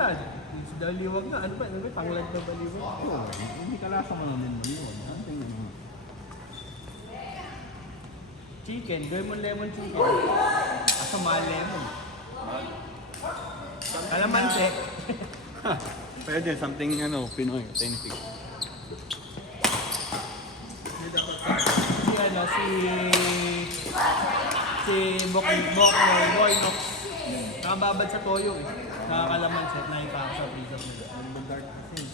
wala. Daliwag na. Ano ba? Ano ba? Tanglad na baliwag. Oo. Hindi ka lasa mo namin baliwag. Ano tingin mo? Chicken. Gawin mo lemon chicken. Asa mahal lemon. Kalamansi. Pwede, something Pinoy, authentic. Si Boy Nox. Nakababad sa toyo eh. Nakakalamansi at nakita sa freezer nila. Dark kasi.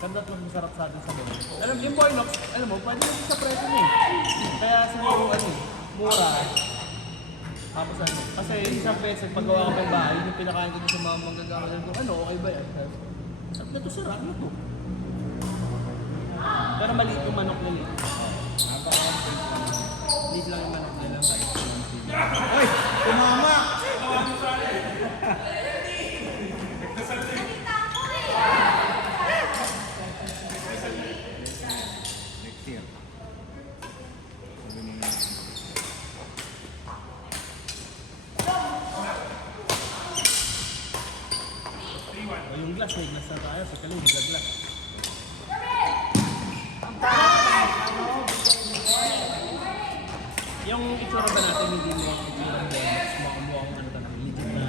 Ganda at mas masarap sa atin sa boy. Alam, yung Boy Nox, alam mo, pwede natin sa preso niya eh. Kaya siguro mura. Tapos kasi isang beses paggawa ka ng bahay, yung pinakain ko sa mga manggagawa ko, okay ba yan? At na to sarap, ano to? Pero maliit yung manok nila. Maliit lang yung manok nila. Hoy! Tumama! Next year. Yung glass, may glass na tayo. Sa kaling, may glass. Yung itsura ba natin, hindi mo yung itsura ng Bonox, mukhang ano talaga, legit na.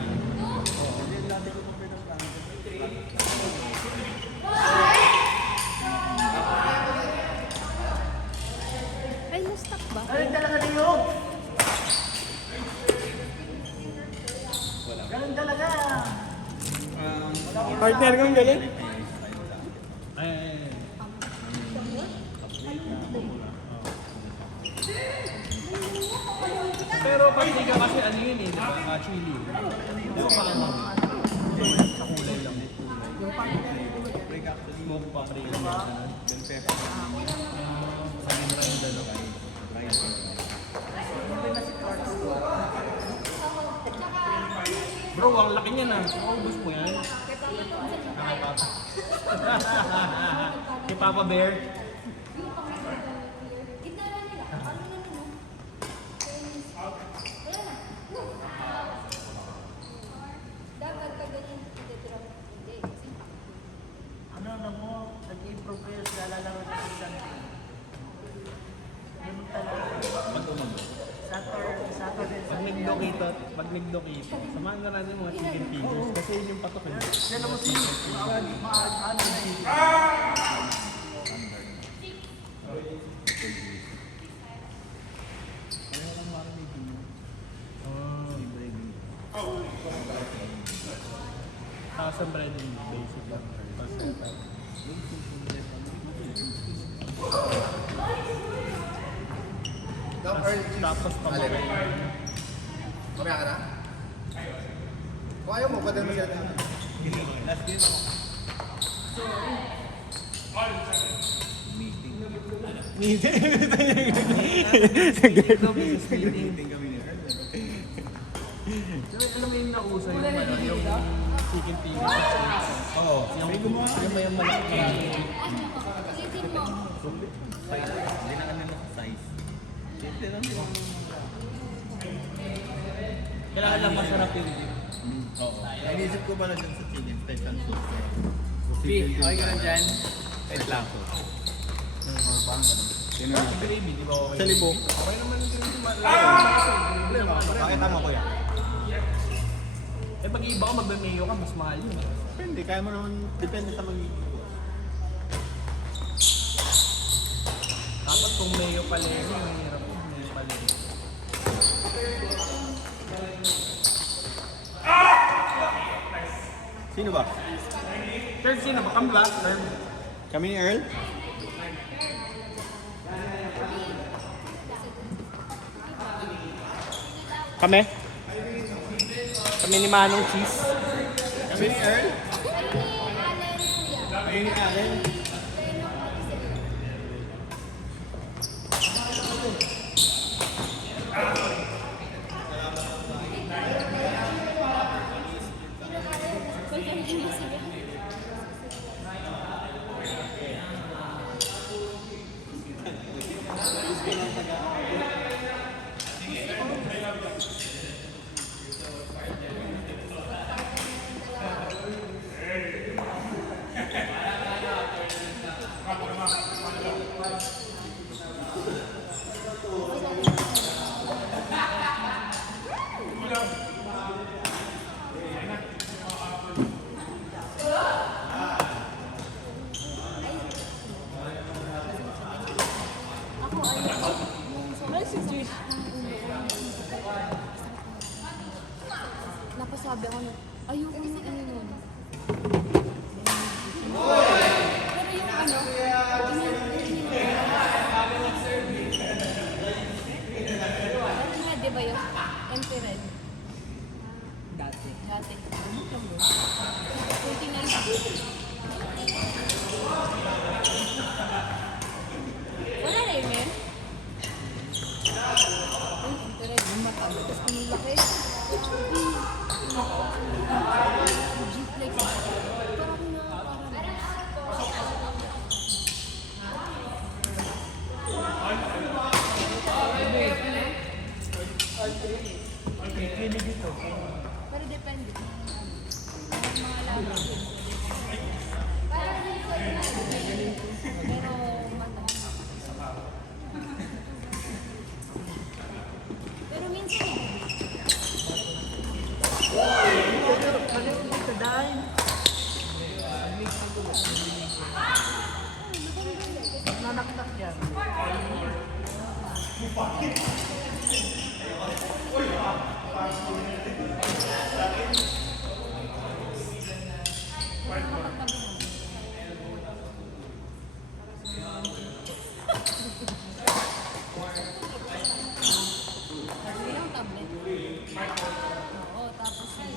Ay, na-stuck ba? Galing talaga niyo! Galing talaga! Partner kang galing? Ay. Pero pag hindi ka kasi ano yun eh, chili. Pero paano? Sa kulay lang. Smoke paprika. Bell pepper. Sabi mo yung dalawa. Bro, ang laki niya na. Ubus mo yan. Kay Papa Bear. Ano na mo, nag-improve kayo sa lalawin ng isang team. Ganun talaga. Pag nagdokito, samahan ka natin mga chicken fingers kasi yun yung patok yun. Yan naman si ano na yun. Tapos ang bread and basic lang. Tapos pamagay. Mamaya ka na? Kung ayaw mo, pwede mo siya na. Last game. Meeting kami ni Earl. Alam mo yung nauso yung chicken fingers. Oo. Yung may malaki. Ulitin mo. Hindi na kami size. Simple lang yun. Kailangan lang masarap yung Oo. Inisip ko pala dyan sa chicken, Titan sauce. okay ka lang dyan? Titan lang po. Sino Yung natin? gravy, di ba okay? Sa libog. Okay naman yung gravy. Pakita mo kuya. Eh pag iba ka magbe-mayo ka, mas mahal yun. Depende, kaya mo naman, depende sa magiging. Dapat kung mayo pala yun, mahirap yun. Mayo pala yun. Sino ba? Third sino ba? Kami ba? Third. Kami ni Earl? Kami? Kami ni Manong Cheese. Kami ni Earl? Kami ni Allen, kuya. Kami ni Allen? Tapos sabi ako, ayoko na ano nun. Pero yung ano, ano nga, di ba yung empty red? Dati. Dati. Ano ba? 49. Wala na yun, men? Ay, empty red. Yung mata. Tapos ang laki. Jeep like parang pero depende. Mga laban. Parang pero pero minsan Nanaknak yan. ilang tablet. Oo, tapos yung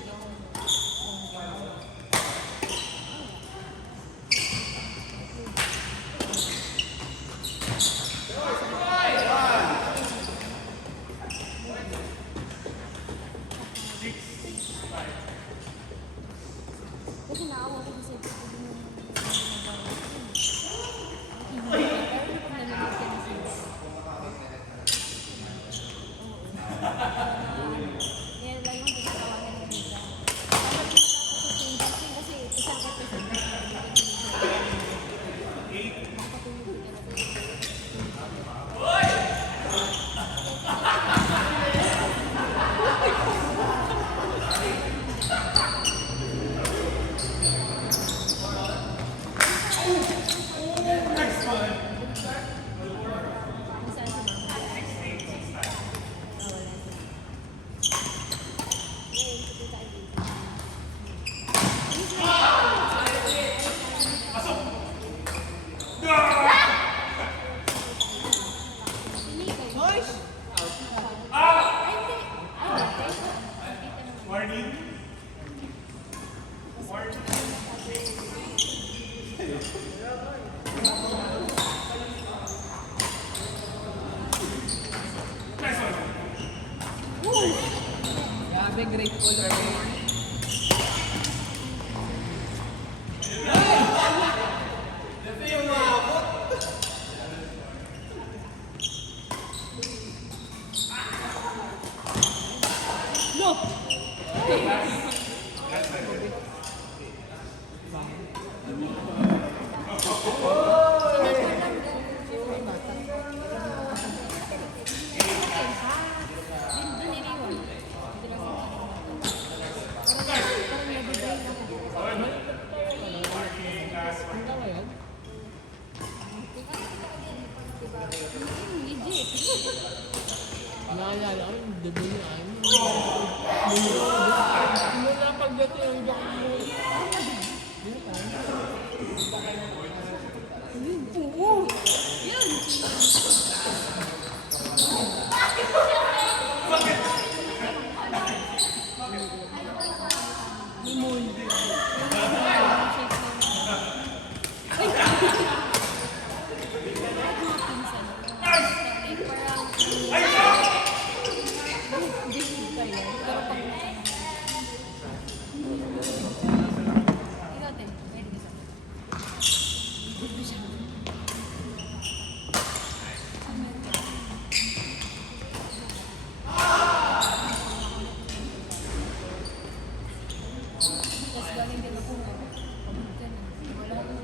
kasi naawa ko kasi ito yung pero pag nanonood ka na sila. Kaya lagi mo tinatawagan ng Lisa. Dapat tinatapos sa same thing kasi isang episode na siya. Makapatulog ka na. Saan si Mama? Wala. Ngayon, pupunta tayo dito. Sini kayo? Ay, hindi. Ay, hindi. Warning. Grabe, grateful rin. Naalala ko yung debut niya. Mula pagdating yung Jack mo. Oo. Yun. Limon. Ikaw, Ten. Pwede ka sa Tapos galing din ako na. Wala akong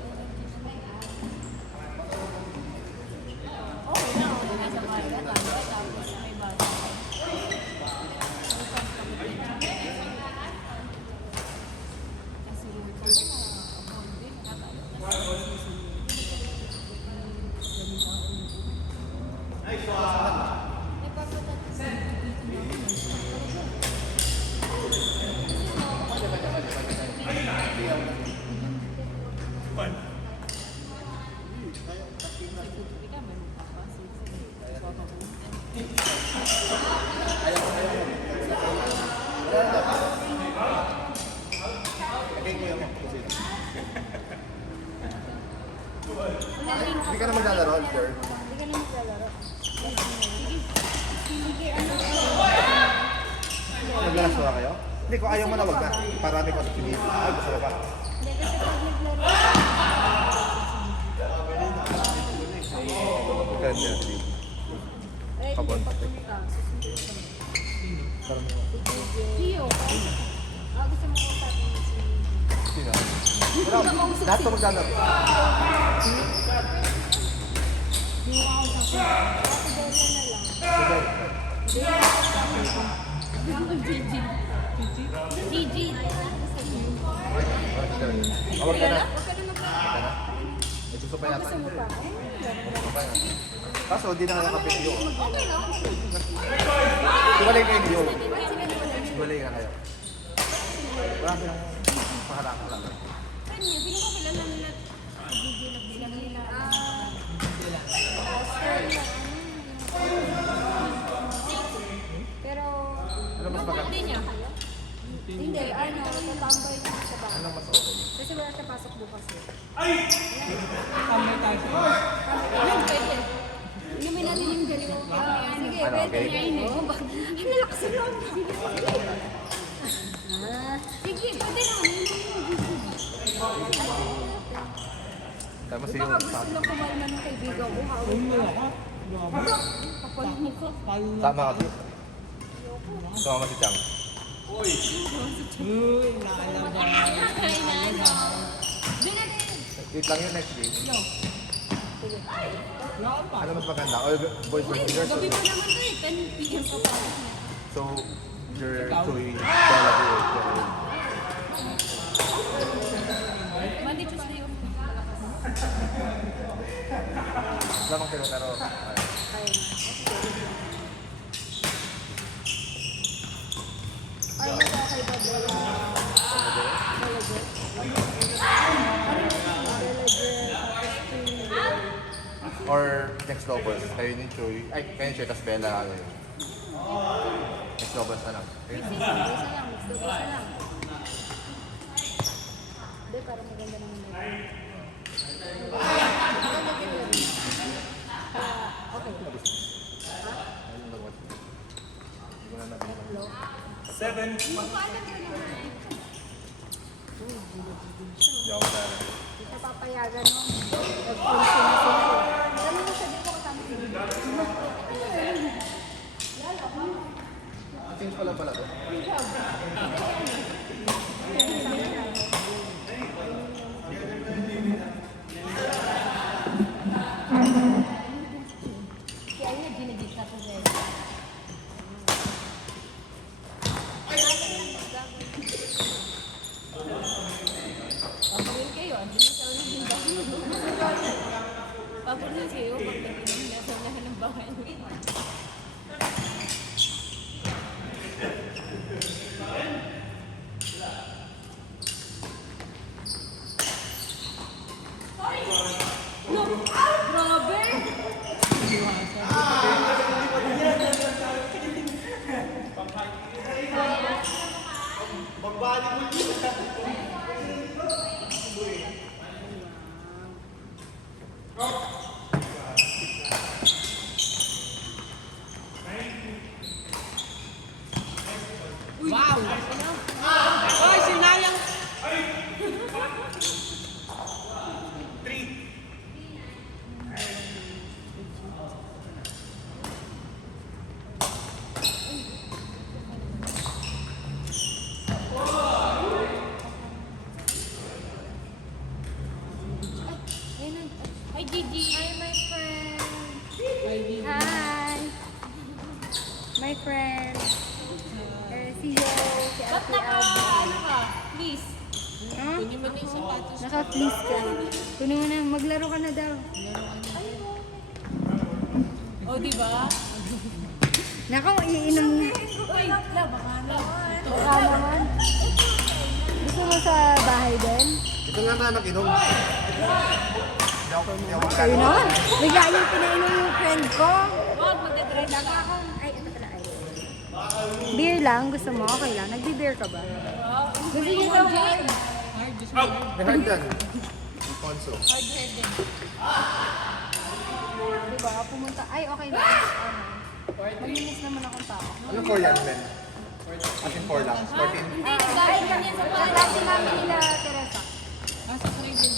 okay na ako na sa kaya. Tapos may bata. Kasi kasi Hindi ka na maglalaro, sir. Hindi ka na maglalaro. Sige, ano? Naglalas ba kayo? Hindi, kung ayaw mo na wag na. Parami ko sa pinili. Ay, gusto ko pa. Hindi, kasi pag naglaro, Kaya nila sa libo. eh, Kapon. papunta. Gio. Gusto mo kong sabihin si... Sino? Wala, lahat to maglalaro. Hindi mo ako sabihin. Ate Bella na lang. Sige. Gigi. Awag ka na. Huwag ka na Ka na. May suso pa yata. Gusto mo pa? Suso pa yata. Kaso, di na nakapit yun. Okay lang. Tumalay kayo yun. Ba't sila na wala? Tumalay na kayo. Wala silang paharap lang. Kanya, sino ko kilala nila? Gigi na bilang nila. Pastor na. Pero, Ano mas maganda? hindi niya. Hindi, ano, tatambay na sa bahay. Ano mas okay? Kasi wala siya pasok bukas eh. Tambay tayo sa Ayun, pwede. Inumin natin yung galing mo. Sige, Ano, pwede. okay? Ang lalakas ng loob. Sige, pwede naman. Tapos Baka yung gusto lang kumalma ng kaibigan ko. Hawag ka. Kapal mo ko. sama kasi. Sumama si Chang. Uy, nakalaba. Ay, nano. Doon natin. Wait lang yun next game. Wala pa. Ano mas maganda? Or boys Uy, versus girls? gabi pa naman to eh. 10 p.m. pa pa. So, your Chloe, Bella, Monday, Tuesday. lamang kilo pero Ay, nag-okay ba Bella? Bella Jet? Bella Jet. or next doubles. Kayo ni Chloe. Ay, kayo ni Chloe, tas Bella. Ano yun. Next doubles na lang. Ayun. Mix isa lang. Mix double isa lang. Hindi, parang maganda naman na yun. Maganda din yun. Okay. Ayun lang, what? Hindi ko na nabili. Tatlo. 7. Magpaalam ka naman. Hindi ako sana. Hindi ka papayagan mo. Nag-function na sila. Alam mo, sabi ko kasama sila. Change pala pala to. Kaya yun, ginagit na ko sa'yo. Papunin kayo, hindi na sa ulit yung bahay. Papunin kayo, pagdating na sa unahan ng bahay. No! Grabe! Wow! Ay, sinayang! Ayun, hi Gigi! Hi my friend! Ay, di. Hi! My friend! Si Joe, si Ba't Ate Abby. ano ka? Please. Huh? Kunin mo na yung sapatos. Naka-fleece ka. Kunin mo na, maglaro ka na daw. Oh, di ba? Nako, iinom na. Uy, la, baka naman. Baka naman. Gusto mo sa bahay din? Ito nga na nag-inom. Hindi ako Kayo naman. Bigla yung pinainom yung friend ko. Wag, magdadrive Lagi ako. Ay, ito pala. Ay. Beer lang? Gusto mo? Okay lang. Nagbe-beer ka ba? Gusto niyo daw hard. Hard, just hard. May hard yan. Alfonso. Hard-headed. Diba, pumunta, ay okay na. Malinis naman akong tao. Ano 4 yan, Ben? As in 4 lang. 14. Hindi, dahil kami sa klase namin nila Teresa. Sa Craving.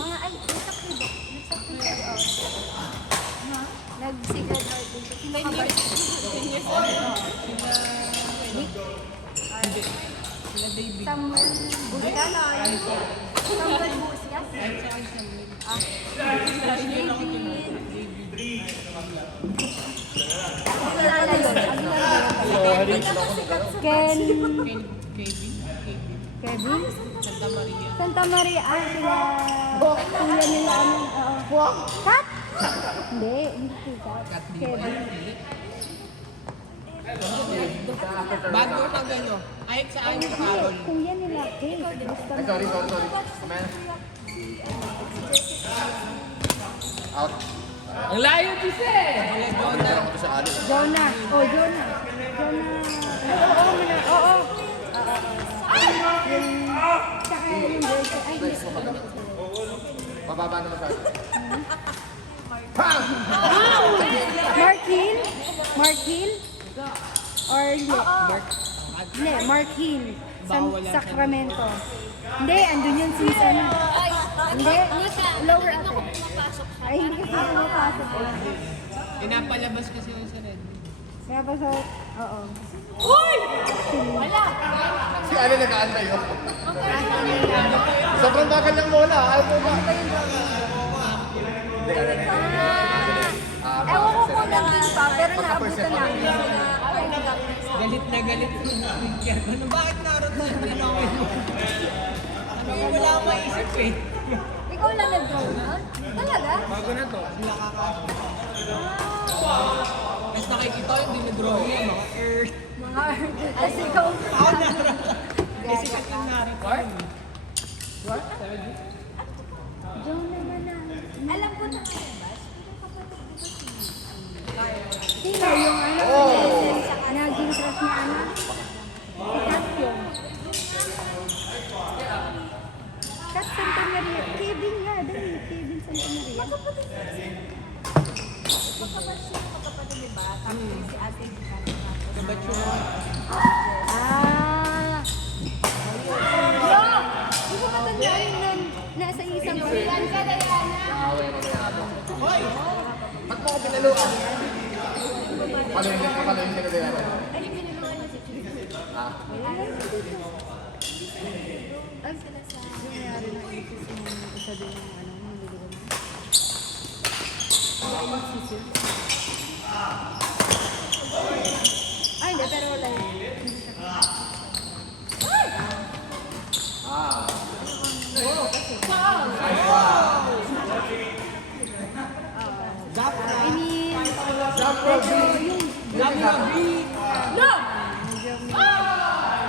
Mga, ay, nasa Craving. Nasa Craving. Nag-secret heart din siya. Sino ka ba? Samuel Buscan or Samuel Buscan? Kilala yun. Ken. Kevin? Santa Maria. Ah, sila. Sila nila ano. Kat? Hindi, hindi si Kat. Kevin. Bago na gano'n. Ay, sa akin sa Carol. Kung yan nila, Kate. Gusto Ay, sorry. Man. Out. Ang layo kasi eh! Pero ko sa Ali. Jonah. Oh, Jonah. Oo. Yung, tsaka yung girl. Ay, hindi. Mababa naman sa atin. Mark Hill? Mark Hill? Or hindi? Hindi, Mark Hill. Sacramento. Hindi, andun yun since ano. Hindi, lower ate. Ay, hindi kasi pumapasok. Pinapalabas kasi yung sa red. Kaya pa so, oo. Si Ali nag-aantay yun. Sobrang bagal ng bola. Ayaw mo ba? Hindi, ano Ewan ko kung nandun pa, pero naabutan namin. Galit na galit si Winker. Ano, bakit naroon na? Hindi na ako yun. Ano yung wala akong maisip eh. Ikaw lang nag-draw nun? Talaga? Bago na to. Sila kaka. Tapos nakikita ko yung dinidraw niya, mga earth. Mga as ikaw. Kasi kasi na-record. John naman na. Alam ko na nga ba? Sino yung ano? Naging crush ni Ana? Si Kat yun. Kat Santa Maria. Kevin nga. Dali, Kevin Santa Maria. Magkapatid ni ba? Tapos si ate. Kabatsyon. Ah! Di ko matandaan yun nasa isang siyan ka, Diana. Hoy! Ba't mo ako pinaluan? Paluin ka na din. Ay, pinaluan na si Chris. Ah. Ay, sila sa... Yung mayari ng isis yung isa din yung ano, nalulugan. Ay, isis yun. Ay, hindi, pero wala yun. I mean, medyo yung... No!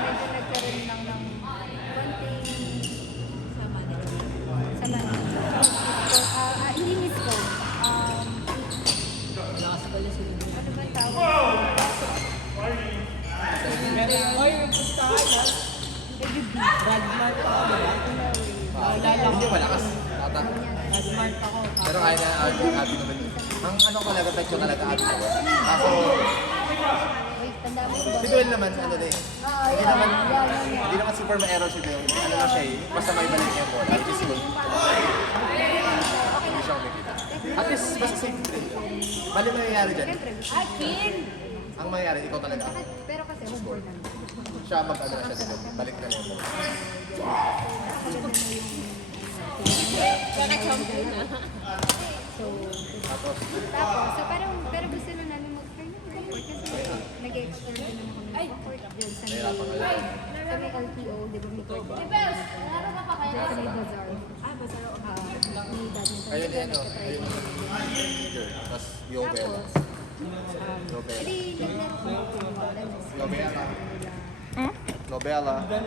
Medyo nagkaroon lang ng konting sama hindi miss ko. Ano ba tawag? Oy, yung pustahan ha? Radmart ako, diba? Naalala ko. Hindi, malakas. Tata. Radmart ako. Pero kaya na abi naman. Ang ano talaga, pecture talaga abi naman. Kaso, Wait, tanda mo si Joel naman, ano na eh. Hindi naman, yan. hindi naman super ma-error si Joel. Ano lang siya eh. Basta may balik niya yung bola. Which is good. Hindi siya kumikita. At least, basta safe play. Bali mangyayari dyan. Ay, Kin! Ang mangyayari, ikaw talaga. Pero kasi home board lang. Siya mag-ano na siya dito. Balik na niya yung bola. So, Tapos, so parang, pero gusto na namin mag-try ng court kasi nag-explore din naman kami ng court dyan sa may LTO, di ba may court? Sa may bazaar. Ah, bazaar. May badminton. ayun yan o. Ayun yung major. Tapos, Yobel. Tapos, Yobel. edi, naglaro ko ng tennis. Lobela. Lobela.